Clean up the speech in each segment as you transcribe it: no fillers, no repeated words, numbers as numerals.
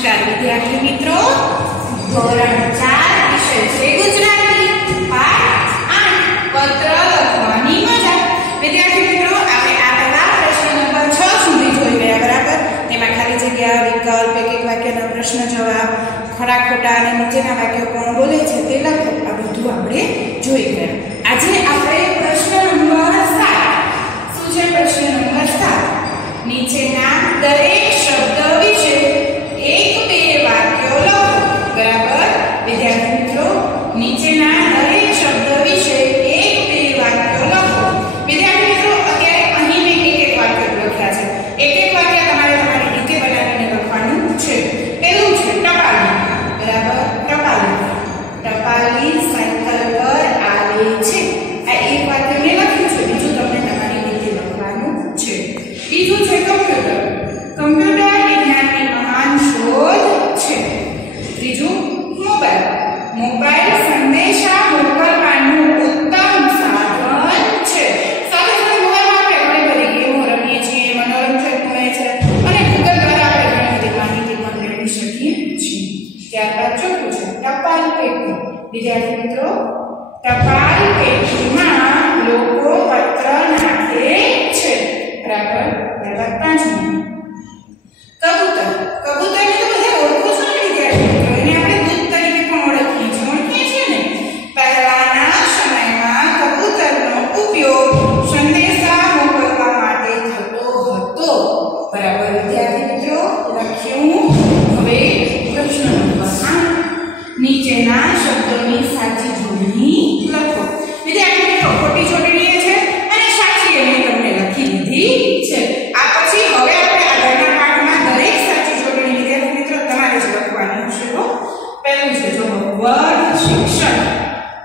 નમસ્કાર વિદ્યાર્થી મિત્રો, ધોરણ 4 વિષય છે ગુજરાતી, પાઠ 8 પત્ર લખવાની મજા. વિદ્યાર્થી મિત્રો, આપણે આ પહેલા પ્રશ્ન નંબર 6 સુધી જોઈ ગયા, બરાબર? તેમાં ખાલી જગ્યા, વિકલ્પ, એક વાક્યનો પ્રશ્ન જવાબ, ખરા ખોટા અને નીચેના વાક્યો કોણ બોલે છે તે લખો. આ બધું આપણે જોઈ ગયા. આજે આપણે પ્રશ્ન નંબર 7. શું છે પ્રશ્ન નંબર 7? નીચેના દરેક શબ્દ વિશે એક બે વાક્યો લખો. બરાબર વિદ્યાર્થી મિત્રો, નીચેના દરેક શબ્દ વિશે એક બે વાક્યો લખો. વિદ્યાર્થી મિત્રો, અત્યારે અહીં મેં એક વાક્ય લખ્યા છે. એક વાક્ય તમારે તમારી રીતે બનાવીને લખવાનું છે. પહેલું છે ટપાલી. બરાબર, ટપાલી. ટપાલી સાયકલ પર આવે છે. આ એક વાક્ય મેં લખ્યું છે. બીજું તમને તમારી રીતે લખવાનું છે. બીજું છે કમ્પ્યુટર. કમ્પ્યુટર વિજ્ઞાનની મહાન શોધ છે. ત્રીજું મોબાઈલ. મોબાઈલ સંદેશા મોકલવાનું ઉત્તમ સાધન છે. સાથે સાથે મોબાઈલમાં આપણે ઘણી બધી ગેમો રમીએ છીએ, મનોરંજન મળે છે અને ગૂગલ દ્વારા આપણે ઘણી બધી માહિતી પણ મેળવી શકીએ છીએ. ત્યારબાદ ચોથું છે ટપાલ પેટી. વિદ્યાર્થી મિત્રો, ટપાલ પેટીમાં લોકો પત્ર નાખે છે. બરાબર. ત્યારબાદ પાંચમું કબૂતર. કબૂતરને તો બધા ઓળખો છો ને વિદ્યાર્થી મિત્રો, એને આપણે દૂત તરીકે પણ ઓળખીએ છીએ ને. પહેલાના સમયમાં કબૂતરનો ઉપયોગ સંદેશા મોકલવા માટે થતો હતો. બરાબર વિદ્યાર્થી મિત્રો, લખ્યું. હવે પ્રશ્ન નંબર 8. નીચેના શબ્દોની સાચી જોડણી લખો. વિદ્યાર્થી મિત્રો, ખોટી જોડણી છે અને સાચી એને તમને લખી દીધી છે. આ પછી હવે આપણે આગળના પાઠમાં દરેક સાચી જોડણી વિદ્યાર્થી મિત્રો તમારે જ લખવાની છે. પહેલું છે જો વર્ગ શિક્ષણ.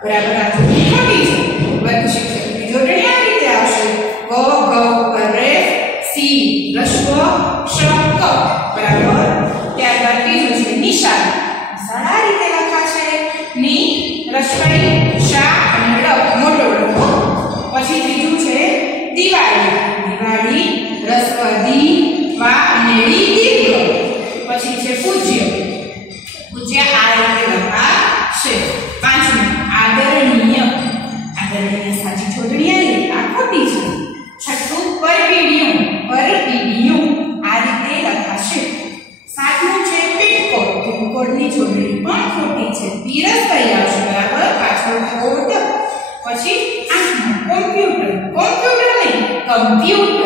બરાબર, આ જોડણી ખોટી છે. વર્ગ શિક્ષણની જોડણી આ રીતે આવશે: ગ ઘ કરે, સી રસ્વ, શ ક. બરાબર. ત્યારબાદ બીજું છે નિશાળ. નિશાળ આ રીતે લખાશે: ની રસ્વઈ, શા અને ર મોટો લખો. પછી ત્રીજું છે દિવાળી. દિવાળી રસ્વ દી, વા અને ડી દીર્ઘ. પછી છે પૂજ્ય. પૂજ્ય આ રીતે લખાશે. પાંચમું આદરણીય. આદરણીય સાચી જોડણી આવી, આ ખોટી છે. છઠ્ઠું પરપીડિયું. પરપીડિયું આ રીતે લખાશે. સાતમું છે પીટકોટ. પીટકોટની જોડણી પણ ખોટી છે. પીરસભાઈ આવશે. બરાબર, પાછળ કોટ. પછી આઠમું કોમ્પ્યુટર. કોમ્પ્યુટર નહીં, કમ્પ્યુટર.